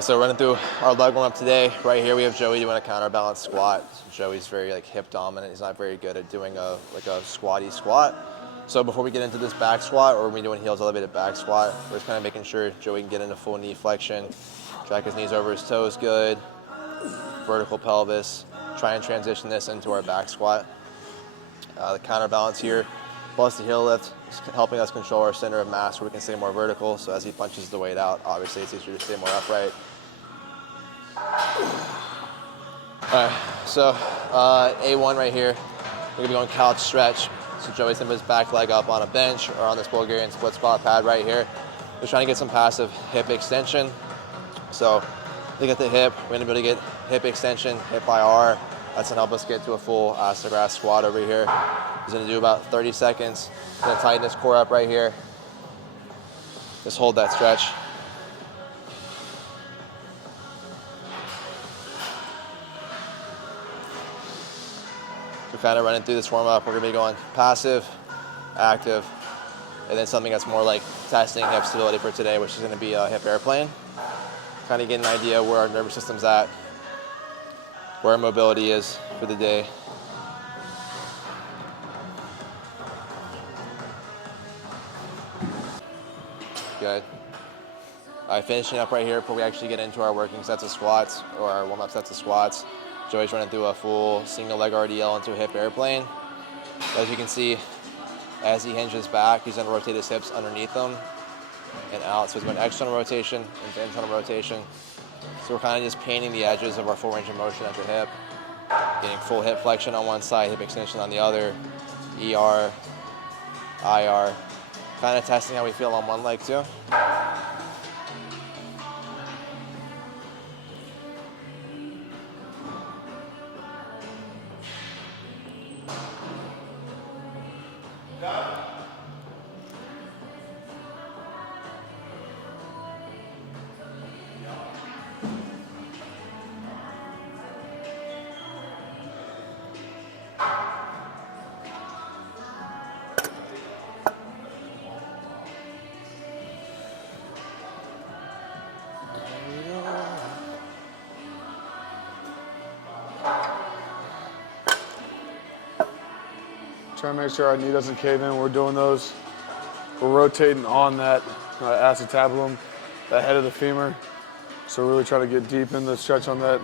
right, so running through our leg warm up today. Right here we have Joey doing a counterbalance squat. Joey's very hip dominant. He's not very good at doing a squatty squat. So before we get into this back squat, or when we're doing heels elevated back squat, we're just kind of making sure Joey can get into full knee flexion, drag his knees over his toes good, vertical pelvis. Try and transition this into our back squat. The counterbalance here, plus the heel lift, is helping us control our center of mass where we can stay more vertical. So as he punches the weight out, obviously it's easier to stay more upright. All right, so A1 right here, we're gonna be going couch stretch. So Joey's gonna put his back leg up on a bench or on this Bulgarian split squat pad right here. We're trying to get some passive hip extension. So look at the hip, we're gonna be able to get hip extension, hip IR. That's gonna help us get to a full ass to grass squat over here. He's gonna do about 30 seconds. He's gonna tighten his core up right here. Just hold that stretch. We're kind of running through this warm up. We're gonna be going passive, active, and then something that's more like testing hip stability for today, which is gonna be a hip airplane. Kind of get an idea where our nervous system's at, where our mobility is for the day. Good. All right, finishing up right here before we actually get into our working sets of squats or our warm-up sets of squats. Joey's running through a full single leg RDL into a hip airplane. As you can see, as he hinges back, he's gonna rotate his hips underneath him and out. So he's going external rotation into internal rotation. So we're kind of just painting the edges of our full range of motion at the hip, getting full hip flexion on one side, hip extension on the other, ER, IR, kind of testing how we feel on one leg too. Trying to make sure our knee doesn't cave in. We're doing those. We're rotating on that acetabulum, the head of the femur. So really try to get deep in the stretch on that.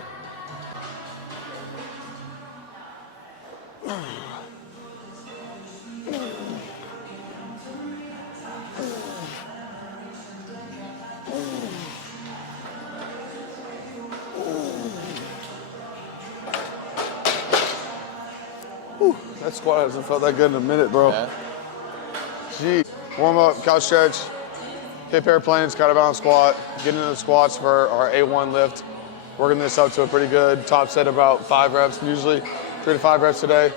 That squat hasn't felt that good in a minute, bro. Yeah. Gee. Warm up, couch stretch, hip airplanes, counterbalance squat, getting into the squats for our A1 lift. Working this up to a pretty good top set, about 5 reps, usually 3 to 5 reps today.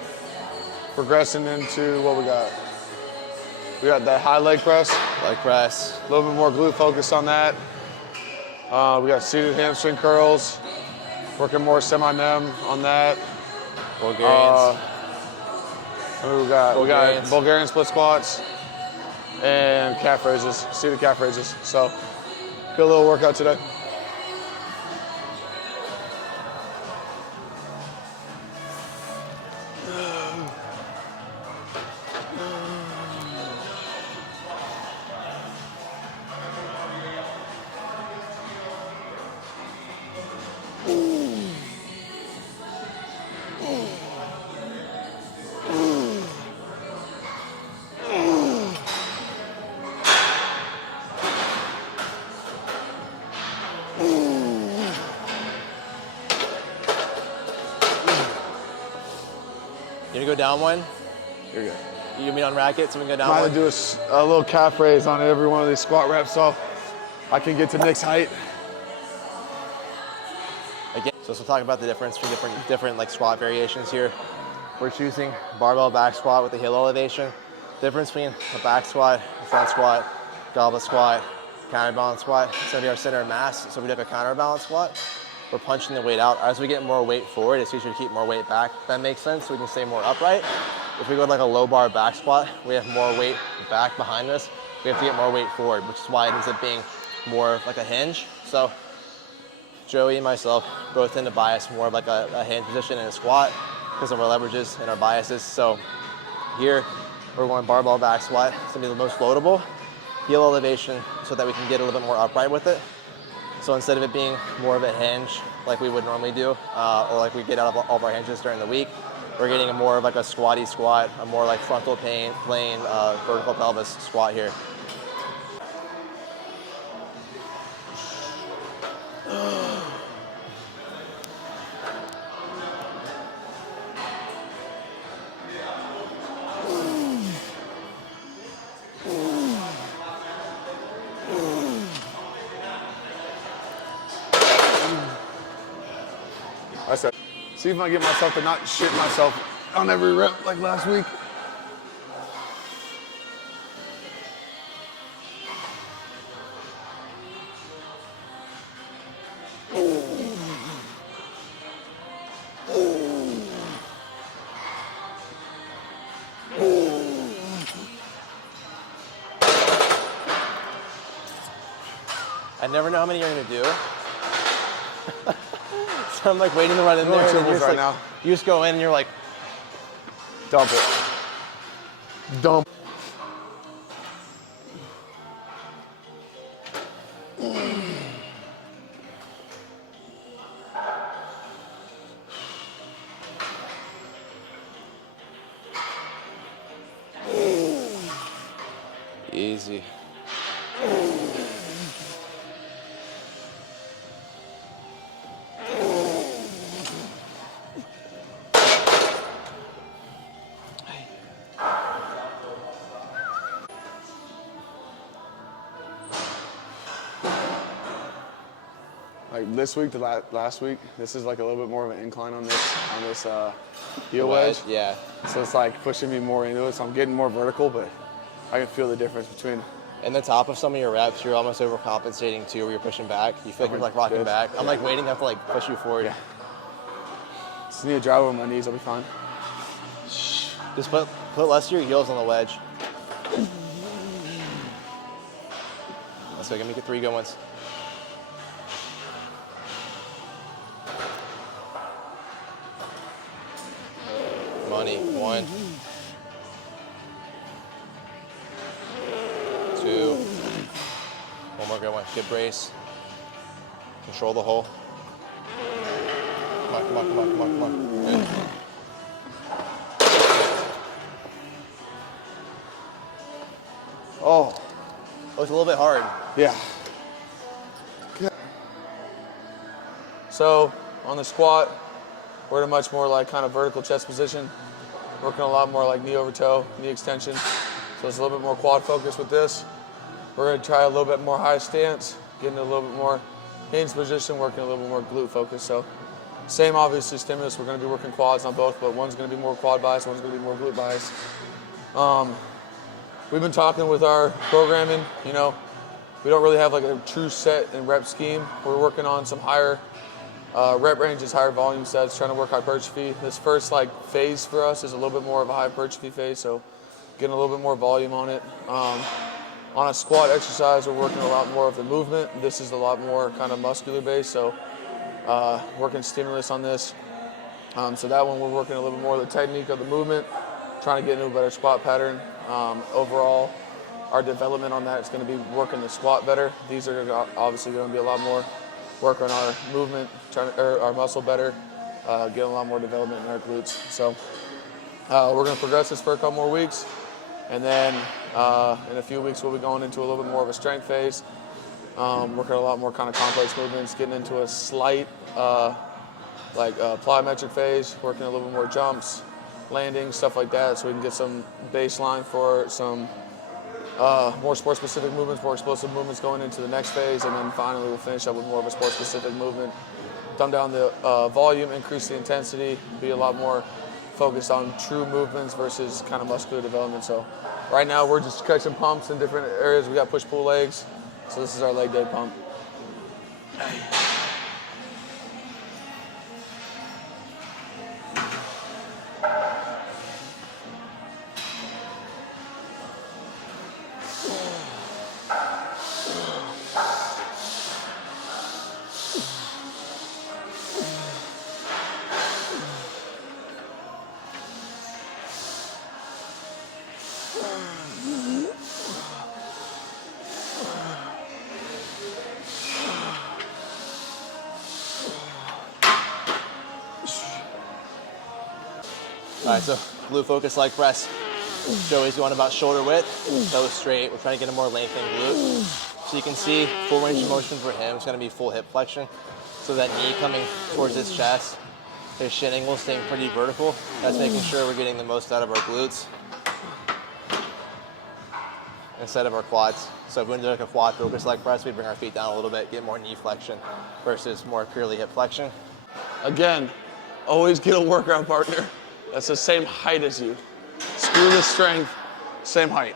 Progressing into what we got. We got that high leg press. Leg press. A little bit more glute focus on that. We got seated hamstring curls. Working more semi-nem on that. Bulgarians. We got Bulgarian split squats and calf raises, seated calf raises. So, good little workout today. You gonna go down one? You're good. You mean on racket, so we can go down I'm one? gonna do a little calf raise on every one of these squat reps so I can get to Nick's height. Again, so let's talk about the difference for different like squat variations here. We're choosing barbell back squat with the heel elevation. Difference between a back squat, a front squat, goblet squat, counterbalance squat. It's gonna be our center of mass. So we do like a counterbalance squat. We're punching the weight out. As we get more weight forward, it's easier to keep more weight back. That makes sense, so we can stay more upright. If we go to like a low bar back squat, we have more weight back behind us. We have to get more weight forward, which is why it ends up being more like a hinge. So Joey and myself both tend to bias more of like a hand position in a squat because of our leverages and our biases. So here, we're going barbell back squat. It's gonna be the most floatable. Heel elevation so that we can get a little bit more upright with it. So instead of it being more of a hinge like we would normally do, or like we get out of all of our hinges during the week, we're getting a more of like a squatty squat, a more like frontal plane, vertical pelvis squat here. I said, see if I get myself to not shit myself on every rep like last week. I never know how many you're gonna do. So I'm like waiting to run in there. And right now. You just go in and you're like, Dump it. Dump. easy. Like this week to last week, this is like a little bit more of an incline on this heel wedge. Yeah. So it's like pushing me more into it. So I'm getting more vertical, but I can feel the difference between. In the top of some of your reps, you're almost overcompensating too, where you're pushing back. You feel like you're like rocking back. I'm like waiting to have to like push you forward. Yeah. Just need to drive over my knees, I'll be fine. Just put less of your heels on the wedge. Let's go, give me 3 good ones. Money, 1, 2, one more good one. Good brace. Control the hole. Come on, come on, come on, come on, come on. Good. Oh, It's a little bit hard. yeah. So on the squat, we're in a much more like kind of vertical chest position. Working a lot more like knee over toe, knee extension. So it's a little bit more quad focus with this. We're gonna try a little bit more high stance, getting a little bit more hinge position, working a little bit more glute focus. So same obviously stimulus, we're gonna be working quads on both, but one's gonna be more quad bias, one's gonna be more glute bias. We've been talking with our programming, you know, we don't really have like a true set and rep scheme. We're working on some higher rep ranges, higher volume sets, trying to work hypertrophy. This first like phase for us is a little bit more of a hypertrophy phase, so getting a little bit more volume on it. On a squat exercise, we're working a lot more of the movement. This is a lot more kind of muscular based, so working stimulus on this. So that one we're working a little bit more of the technique of the movement, trying to get into a better squat pattern. Overall, our development on that is going to be working the squat better. These are obviously going to be a lot more work on our movement, our muscle better, get a lot more development in our glutes. So we're going to progress this for a couple more weeks, and then in a few weeks we'll be going into a little bit more of a strength phase, working a lot more kind of complex movements, getting into a slight plyometric phase, working a little bit more jumps, landing, stuff like that, so we can get some baseline for some more sport-specific movements, more explosive movements going into the next phase, and then finally we'll finish up with more of a sport-specific movement. Dumb down the volume, increase the intensity, be a lot more focused on true movements versus kind of muscular development. So right now we're just catching pumps in different areas. We got push-pull legs, so this is our leg day pump. right, so glute focus leg press. Joey's going about shoulder width, toes straight. We're trying to get a more lengthened glute. So you can see full range of motion for him is going to be full hip flexion. So that knee coming towards his chest, his shin angle staying pretty vertical. That's making sure we're getting the most out of our glutes instead of our quads. So if we do like a quad focus leg press, we bring our feet down a little bit, get more knee flexion versus more purely hip flexion. Again, always get a workout partner that's the same height as you. Screw the strength, same height.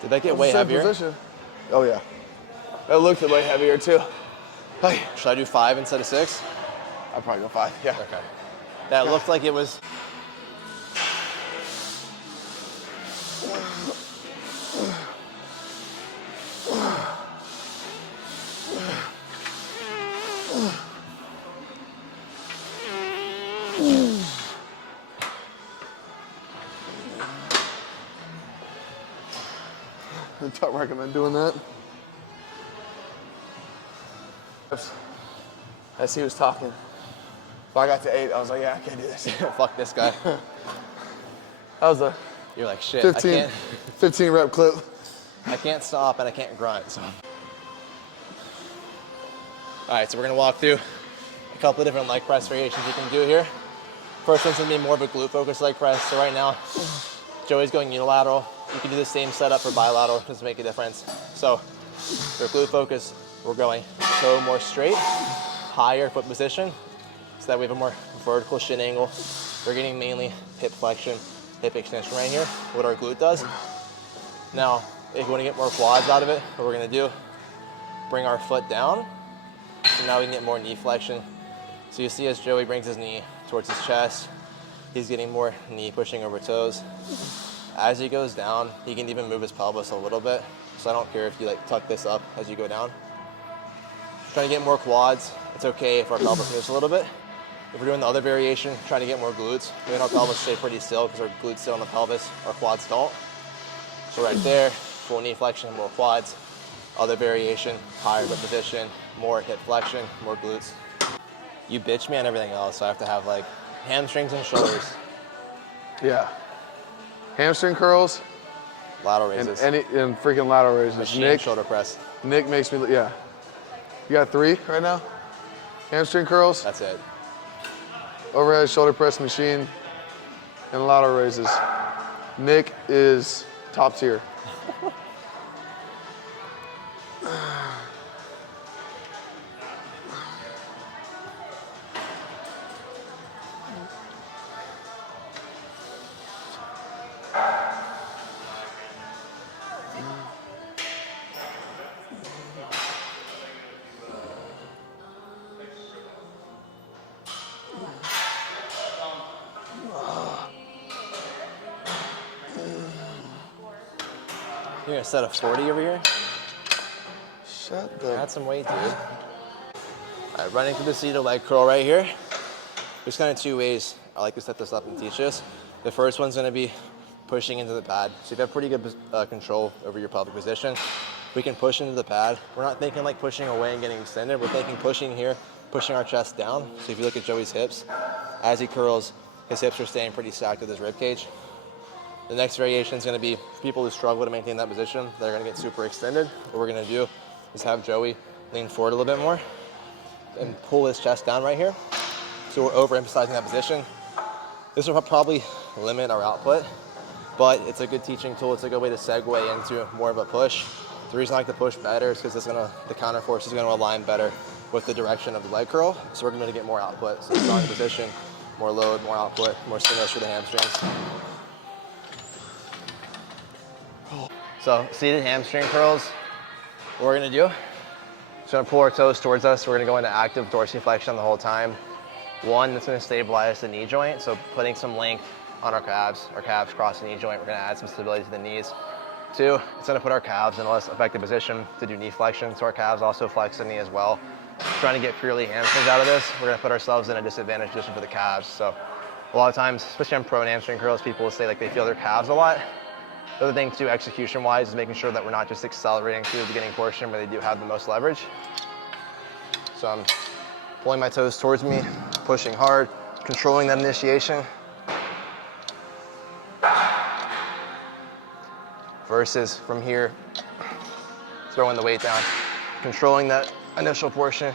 Did that get way heavier? Position. Oh yeah. That looked way heavier too. Hey. Should I do 5 instead of 6? I'll probably go 5, yeah. Okay. That looked like it was. I don't recommend doing that. As he was talking, if I got to 8, I was like, yeah, I can't do this. Fuck this guy. That was a You're like, shit, 15 rep clip. I can't stop and I can't grunt, so. All right, so we're gonna walk through a couple of different leg press variations you can do here. First one's gonna be more of a glute focused leg press. So right now, Joey's going unilateral. You can do the same setup for bilateral, doesn't make a difference. So for glute focus, we're going toe more straight, higher foot position, so that we have a more vertical shin angle. We're getting mainly hip flexion, hip extension right here, what our glute does. Now, if you want to get more quads out of it, what we're gonna do, bring our foot down, so now we can get more knee flexion. So you see as Joey brings his knee towards his chest, he's getting more knee pushing over toes. As he goes down, he can even move his pelvis a little bit. So I don't care if you like tuck this up as you go down. Trying to get more quads, it's okay if our pelvis moves a little bit. If we're doing the other variation, trying to get more glutes, we want our pelvis stay pretty still because our glutes sit on the pelvis, our quads don't. So right there, full knee flexion, more quads. Other variation, higher foot position, more hip flexion, more glutes. You bitch me on everything else, so I have to have like hamstrings and shoulders. Yeah. Hamstring curls. Lateral raises. And freaking lateral raises. Machine shoulder press. Nick makes me, yeah. You got 3 right now? Hamstring curls. That's it. Overhead shoulder press machine and lateral raises. Nick is top tier. You're gonna set a 40 over here? Shut the. Add some weight, dude. All right, running through the seated leg curl right here. There's kind of 2 ways I like to set this up and teach this. The first one's gonna be pushing into the pad. So if you have pretty good control over your pelvic position, we can push into the pad. We're not thinking like pushing away and getting extended. We're thinking pushing here, pushing our chest down. So if you look at Joey's hips, as he curls, his hips are staying pretty stacked with his rib cage. The next variation is going to be people who struggle to maintain that position. They're going to get super extended. What we're going to do is have Joey lean forward a little bit more and pull his chest down right here. So we're overemphasizing that position. This will probably limit our output, but it's a good teaching tool. It's a good way to segue into more of a push. The reason I like to push better is because the counter force is going to align better with the direction of the leg curl. So we're going to get more output. So stronger position, more load, more output, more stimulus for the hamstrings. So seated hamstring curls, what we're gonna do is gonna pull our toes towards us. We're gonna go into active dorsiflexion the whole time. One, that's gonna stabilize the knee joint. So putting some length on our calves cross the knee joint. We're gonna add some stability to the knees. 2, it's going to put our calves in a less effective position to do knee flexion, so our calves also flex the knee as well. Trying to get purely hamstrings out of this, we're going to put ourselves in a disadvantaged position for the calves. So a lot of times, especially on pro and hamstring curls, people will say like they feel their calves a lot. The other thing too, execution-wise, is making sure that we're not just accelerating through the beginning portion where they do have the most leverage. So I'm pulling my toes towards me, pushing hard, controlling that initiation. Versus from here, throwing the weight down, controlling that initial portion.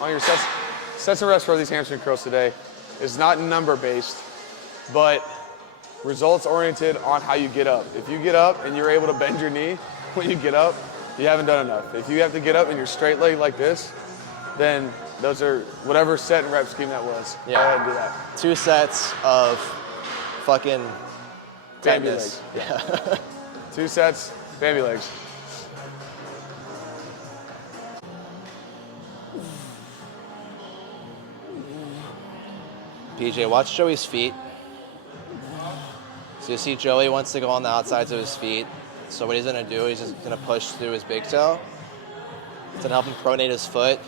On your sets and reps for these hamstring curls today is not number based, but results oriented on how you get up. If you get up and you're able to bend your knee when you get up, you haven't done enough. If you have to get up and you're straight leg like this, then those are whatever set and rep scheme that was. Yeah. Go ahead and do that. 2 sets of fucking Bambi tightness. legs. Yeah. 2 sets, Bambi legs. PJ, watch Joey's feet. So you see Joey wants to go on the outsides of his feet. So what he's gonna do, he's just gonna push through his big toe. It's gonna help him pronate his foot,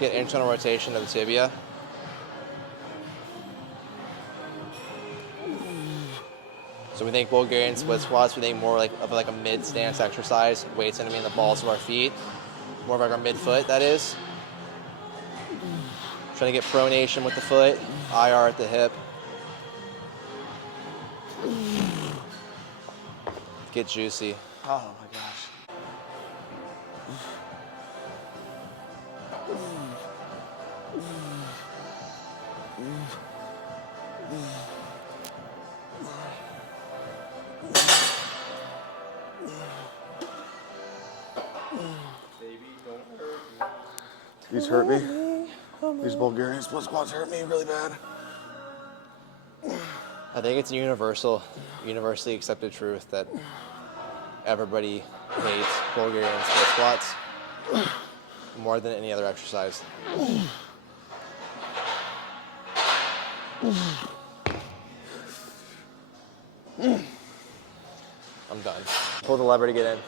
get internal rotation of the tibia. So we think Bulgarian split squats, we think more like of like a mid stance exercise. Weight's gonna be in the balls of our feet, more of like our midfoot, that is. Trying to get pronation with the foot, IR at the hip. Get juicy. Oh my gosh. These hurt me. These Bulgarian split squats hurt me really bad. I think it's universally accepted truth that everybody hates Bulgarian split squats more than any other exercise. I'm done. Pull the lever to get in.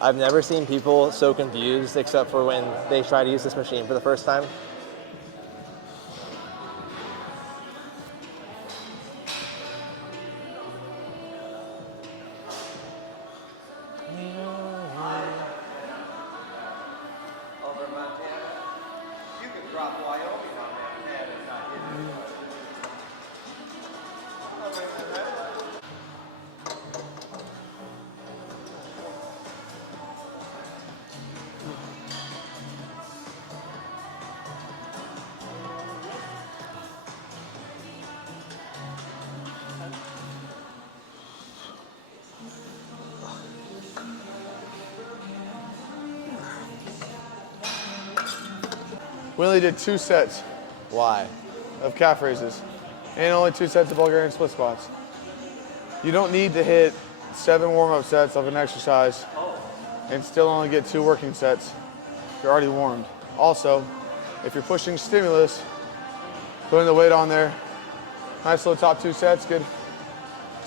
I've never seen people so confused except for when they try to use this machine for the first time. Over Montana, you could drop Wyoming on that pad and not hit it. We only did 2 sets Why? of calf raises and only 2 sets of Bulgarian split squats. You don't need to hit 7 warm-up sets of an exercise and still only get 2 working sets. You're already warmed. Also, if you're pushing stimulus, putting the weight on there, nice little top 2 sets, good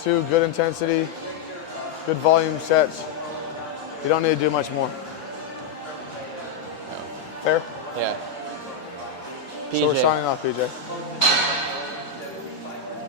2 good intensity, good volume sets. You don't need to do much more. Fair? Yeah. So we're PJ. signing off, PJ.